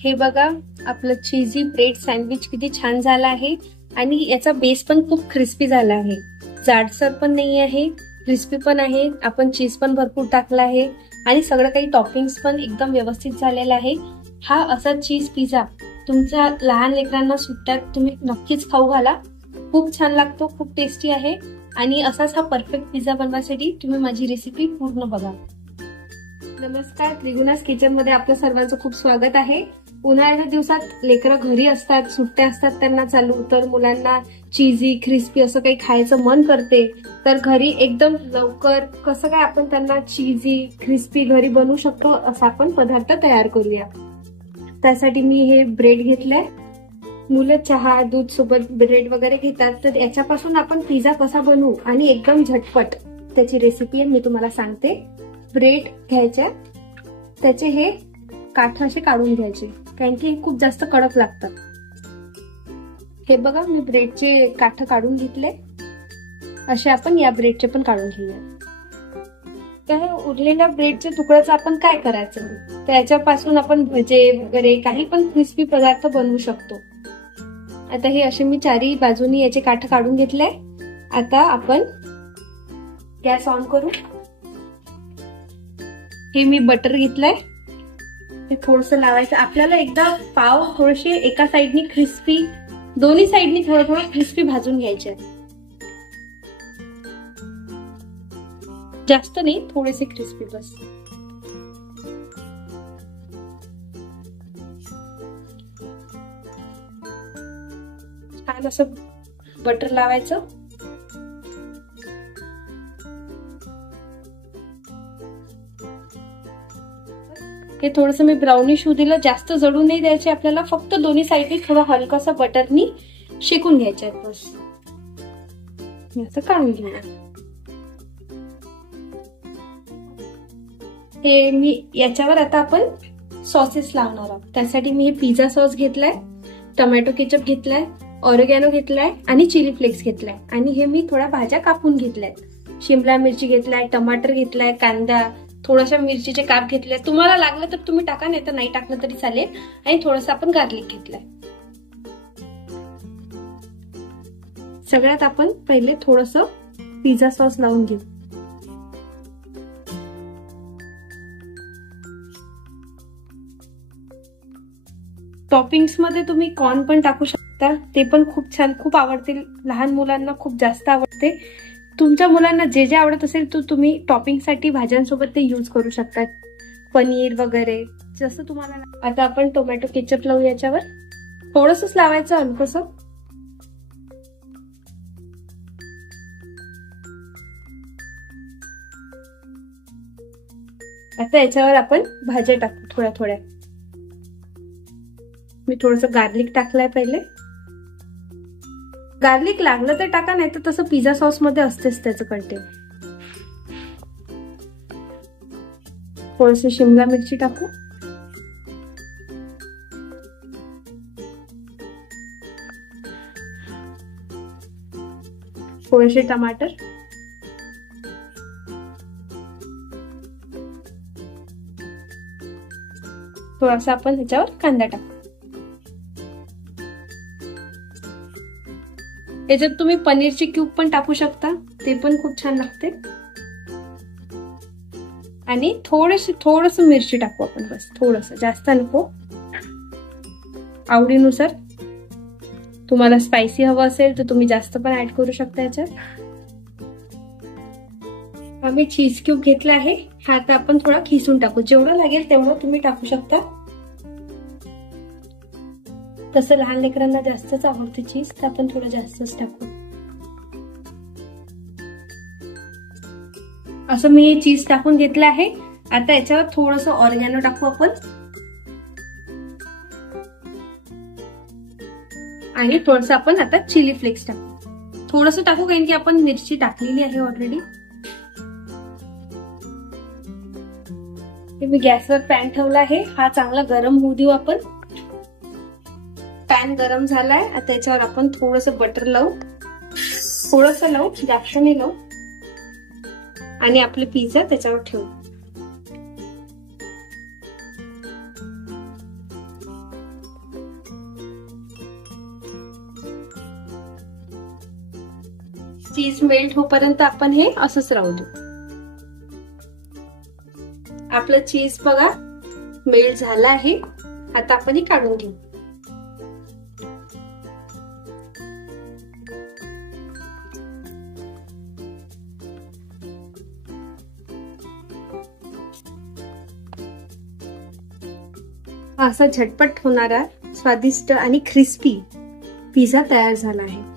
हे बघा, आपलं चीजी ब्रेड सँडविच किती छान झालं आहे आणि याचा बेस पण खूप क्रिस्पी झाला आहे. जाडसर पण नाही आहे, क्रिस्पी पण आहे. आपण चीज पण भरपूर टाकला आहे आणि सगळं काही टॉपिंग्स पण एकदम व्यवस्थित झालेला आहे. हा असा चीज पिझ्झा तुमच्या लहान लेकरांना सुट्ट्यात तुम्ही नक्कीच खाऊ घाला. खूप छान लागतो, खूप टेस्टी आहे आणि असाच हा परफेक्ट पिझ्झा बनवण्यासाठी तुम्ही माझी रेसिपी पूर्ण बघा. नमस्कार, त्रिगुणास किचन मध्ये आपलं सर्वांचं खूप स्वागत आहे. उन्हाळ्याच्या दिवसात लेकरं घरी असतात, सुट्ट्या असतात त्यांना चालू, तर मुलांना चीजी क्रिस्पी असं काही खायचं मन करते. तर घरी एकदम लवकर कसं काय आपण त्यांना चीजी क्रिस्पी घरी बनवू शकतो असा आपण पदार्थ तयार करूया. त्यासाठी मी हे ब्रेड घेतलंय. मुलं चहा दूध सोबत ब्रेड वगैरे घेतात, तर याच्यापासून आपण पिझ्झा कसा बनवू आणि एकदम झटपट त्याची रेसिपी मी तुम्हाला सांगते. ब्रेड घ्यायच्या, त्याचे हे काठ असे काढून घ्यायचे कारण की खूप जास्त कडक लागतात. हे बघा, मी ब्रेडचे काठ काढून घेतले. असे आपण या ब्रेडचे पण काढून घेऊया. त्या उरलेल्या ब्रेडच्या तुकड्याचं आपण काय करायचं, त्याच्यापासून आपण भजे वगैरे काही पण क्रिस्पी पदार्थ बनवू शकतो. आता हे असे मी चारी बाजूनी याचे काठ काढून घेतले. आता आपण गॅस ऑन करू. हे मी बटर घेतलंय, हे थोडस लावायचं. आपल्याला एकदा पाव थोडेसे एका साइडनी क्रिस्पी, दोन्ही साइडनी थोडं थोडं क्रिस्पी भाजून घ्यायचे. जास्त नाही, थोडेसे क्रिस्पी बस. छान असं बटर लावायचं. हे थोडस मी ब्राउनिश होऊ दिलं, जास्त जळू नाही द्यायचे आपल्याला, फक्त दोन्ही साईडनी थोडं हलकसं बटरनी शेकून घ्यायचे आहेत बस. असं काढून घेऊया. हे मी याच्यावर आता आपण सॉसेस लावणार आहोत. त्यासाठी मी हे पिझ्झा सॉस घेतलाय, टोमॅटो केचप घेतलाय, ऑरिगॅनो घेतलाय आणि चिली फ्लेक्स घेतलाय आणि हे मी थोड्या भाज्या कापून घेतल्याय. शिमला मिरची घेतलाय, टमाटर घेतलाय, कांदा, थोड्याशा मिरचीचे काप घेतले. तुम्हाला लागलं तर तुम्ही टाका, नाही तर नाही टाकलं तरी चालेल. आणि थोडस आपण गार्लिक घेतलंय. सगळ्यात आपण पहिले थोडस पिझ्झा सॉस लावून घेऊ. टॉपिंग्स मध्ये तुम्ही कॉर्न पण टाकू शकता, ते पण खूप छान, खूप आवडतील. लहान मुलांना खूप जास्त आवडते. तुमच्या मुलांना जे जे आवडत असेल तो तुम्ही टॉपिंग साठी भाज्यांसोबत ते यूज करू शकता, पनीर वगैरे जसं तुम्हाला. आता आपण टोमॅटो केचप लावू याच्यावर. थोडंसंच लावायचं, हलकसं. आता याच्यावर आपण भाज्या टाकू थोड्या थोड्या. मी थोडस गार्लिक टाकलंय पहिले. गार्लिक लागलं तर टाका, नाही तर तसं पिझ्झा सॉस मध्ये असतेच त्याचं कंटेंट. थोडीशी शिमला मिरची टाकू. थोडेसे टमाटर. थोडासा आपण ह्याच्यावर कांदा टाकू. याच्यात तुम्ही पनीरची क्यूब पण टाकू शकता, ते पण खूप छान लागते. आणि थोडस मिरची टाकू आपण, बस थोडस, जास्त नको. आवडीनुसार. तुम्हाला स्पायसी हवं असेल तर तुम्ही जास्त पण ऍड करू शकता याच्यात. आम्ही चीज क्यूब घेतला आहे, हा आता आपण थोडा खिसून टाकू. जेवढं लागेल तेवढं तुम्ही टाकू शकता. तसं लहान लेकरांना जास्तच आवडते चीज, तर आपण थोडं जास्तच टाकू. असं मी हे चीज टाकून घेतलं आहे. आता याच्यावर थोडस ऑरिगॅनो टाकू आपण आणि थोडस आपण आता चिली फ्लेक्स टाकू. थोडस टाकू कारण की आपण मिरची टाकलेली आहे ऑलरेडी. मी गॅसवर पॅन ठेवला आहे, हा चांगला गरम होऊ देऊ आपण. पॅन गरम झालाय. आता याच्यावर आपण थोडस बटर लावू, थोडस लावू, जास्त नाही लावू. आणि आपले पिझ्झा त्याच्यावर ठेवू. चीज मेल्ट होईपर्यंत आपण हे असंच राहू देऊ. आपलं चीज बघा मेल्ट झालं आहे. आता आपण हे काढून घेऊ. असा झटपट होणारा स्वादिष्ट आणि क्रिस्पी पिझ्झा तयार झाला आहे.